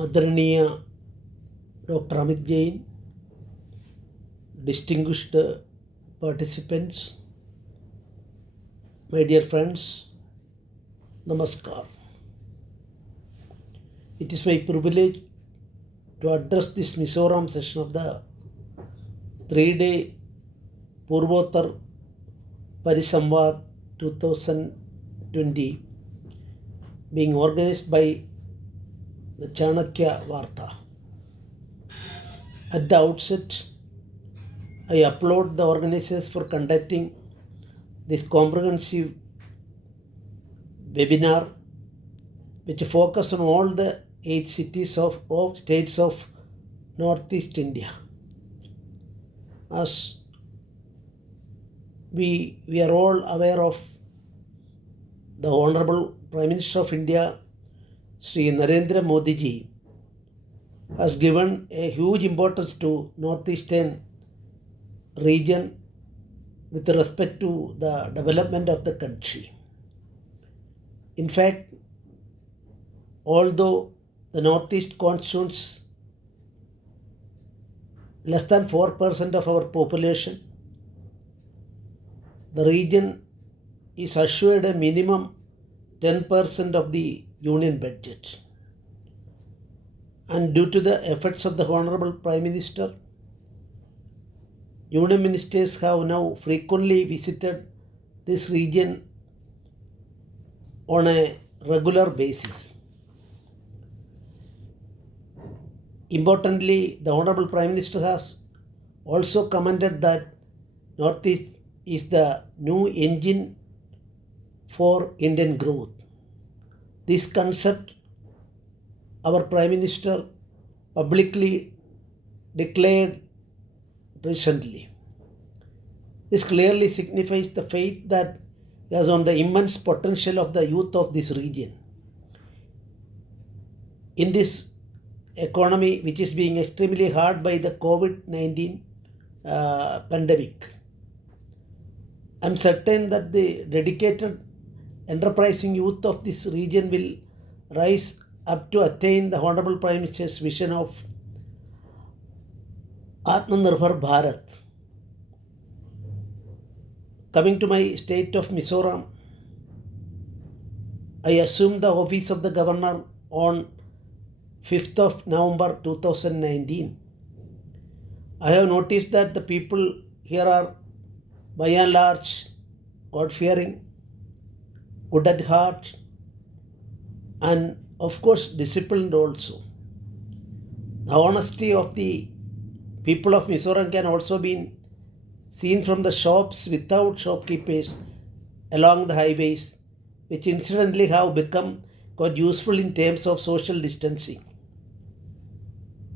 आदरणीय Dr. Amit Jain, distinguished participants, my dear friends, Namaskar. It is my privilege to address this Mizoram session of the 3-day Purvottar Parisamvad 2020 being organized by the Chanakya Varta. At the outset, I applaud the organizers for conducting this comprehensive webinar which focus on all the 8 cities of states of Northeast India. As we are all aware of, the Honorable Prime Minister of India, Sri Narendra Modi ji, has given a huge importance to Northeastern region with respect to the development of the country. In fact, although the Northeast constitutes less than 4% of our population, the region is assured a minimum 10% of the union budget. And due to the efforts of the Honorable Prime Minister, union ministers have now frequently visited this region on a regular basis. Importantly, the Honorable Prime Minister has also commented that Northeast is the new engine for Indian growth. This concept our Prime Minister publicly declared recently. This clearly signifies the faith that he has on the immense potential of the youth of this region. In this economy, which is being extremely hard by the COVID-19 pandemic, I am certain that the dedicated, enterprising youth of this region will rise up to attain the Honorable Prime Minister's vision of Atmanirbhar Bharat. Coming to my state of Mizoram, I assumed the office of the governor on 5th of November 2019. I have noticed that the people here are by and large God-fearing, good at heart, and of course disciplined also. The honesty of the people of Mizoram can also be seen from the shops without shopkeepers along the highways, which incidentally have become quite useful in terms of social distancing.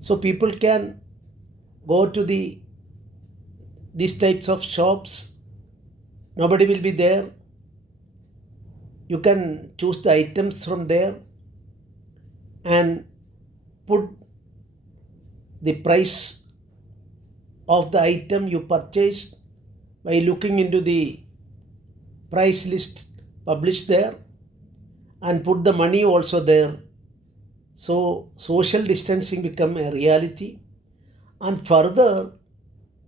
So people can go to these types of shops, nobody will be there. You can choose the items from there and put the price of the item you purchased by looking into the price list published there and put the money also there. So social distancing become a reality, and further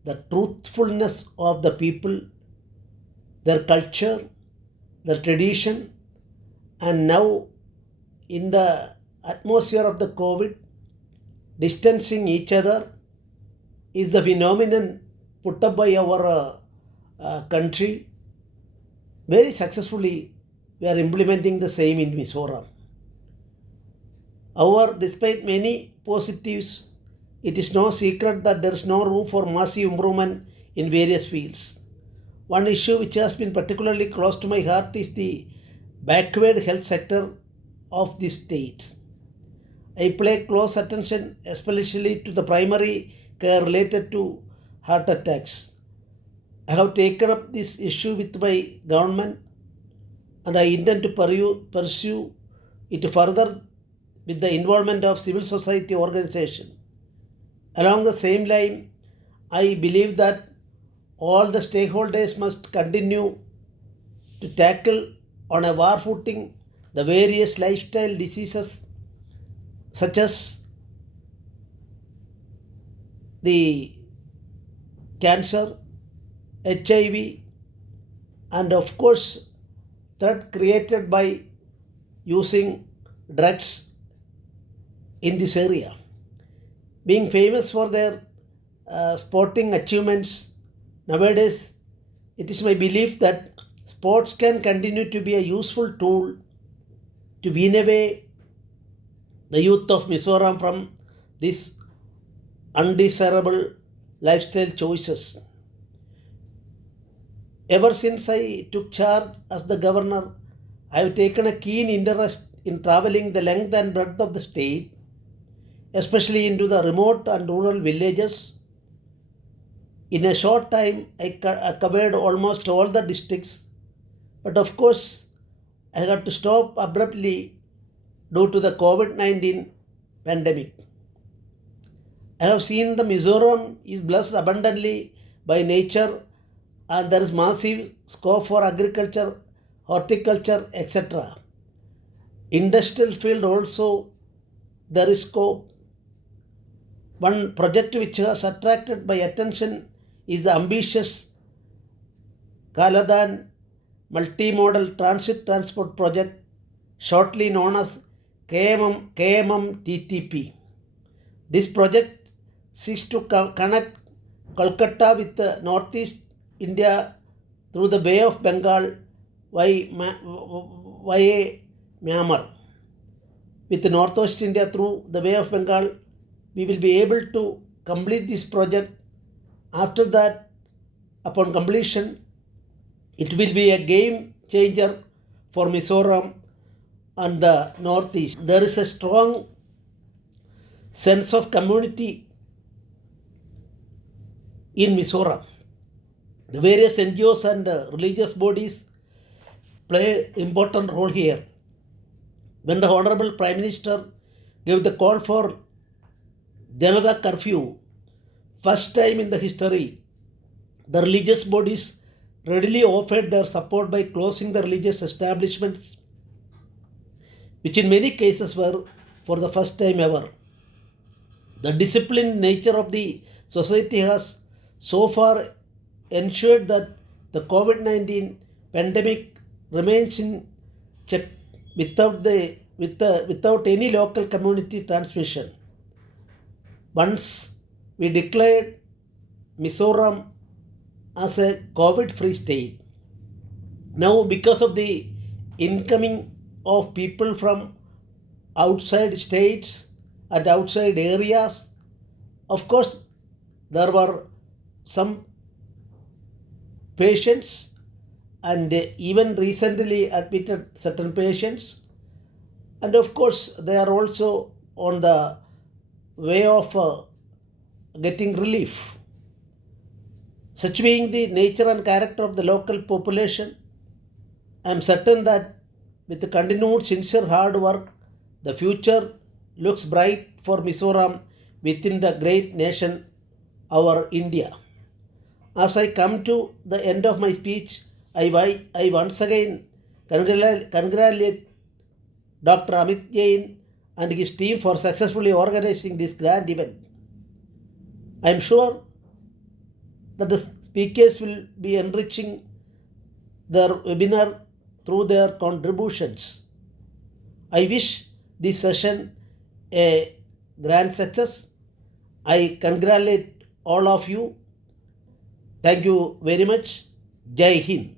the truthfulness of the people, their culture, their tradition, and now in the atmosphere of the COVID, distancing each other is the phenomenon put up by our country. Very successfully we are implementing the same in Mizoram. However, despite many positives, it is no secret that there is no room for massive improvement in various fields. One issue which has been particularly close to my heart is the backward health sector of the state. I pay close attention especially to the primary care related to heart attacks. I have taken up this issue with my government and I intend to pursue it further with the involvement of civil society organization. Along the same line, I believe that all the stakeholders must continue to tackle on a war footing the various lifestyle diseases such as the cancer, HIV, and of course, threat created by using drugs in this area. Being famous for their sporting achievements nowadays, it is my belief that sports can continue to be a useful tool to wean away the youth of Mizoram from these undesirable lifestyle choices. Ever since I took charge as the governor, I have taken a keen interest in traveling the length and breadth of the state, especially into the remote and rural villages. In a short time, I covered almost all the districts, but of course, I had to stop abruptly due to the COVID-19 pandemic. I have seen the Mizoram is blessed abundantly by nature and there is massive scope for agriculture, horticulture, etc. Industrial field also there is scope. One project which has attracted my attention is the ambitious Kaladan multimodal transit transport project, shortly known as KMMTTP. This project seeks to connect Kolkata with the Northeast India through the Bay of Bengal via Myanmar. With Northwest India through the Bay of Bengal, we will be able to complete this project. After that, upon completion, it will be a game changer for Mizoram and the Northeast. There is a strong sense of community in Mizoram. The various NGOs and religious bodies play an important role here. When the Honorable Prime Minister gave the call for Janata curfew, first time in the history, the religious bodies readily offered their support by closing the religious establishments, which in many cases were for the first time ever. The disciplined nature of the society has so far ensured that the COVID-19 pandemic remains in check without any local community transmission. Once we declared Mizoram as a COVID-free state, now because of the incoming of people from outside states and outside areas, of course, there were some patients and even recently admitted certain patients, and of course they are also on the way of getting relief. Such being the nature and character of the local population, I am certain that with the continued sincere hard work, the future looks bright for Mizoram within the great nation, our India. As I come to the end of my speech, I once again congratulate Dr. Amit Jain and his team for successfully organizing this grand event. I am sure that the speakers will be enriching their webinar through their contributions. I wish this session a grand success. I congratulate all of you. Thank you very much. Jai Hind.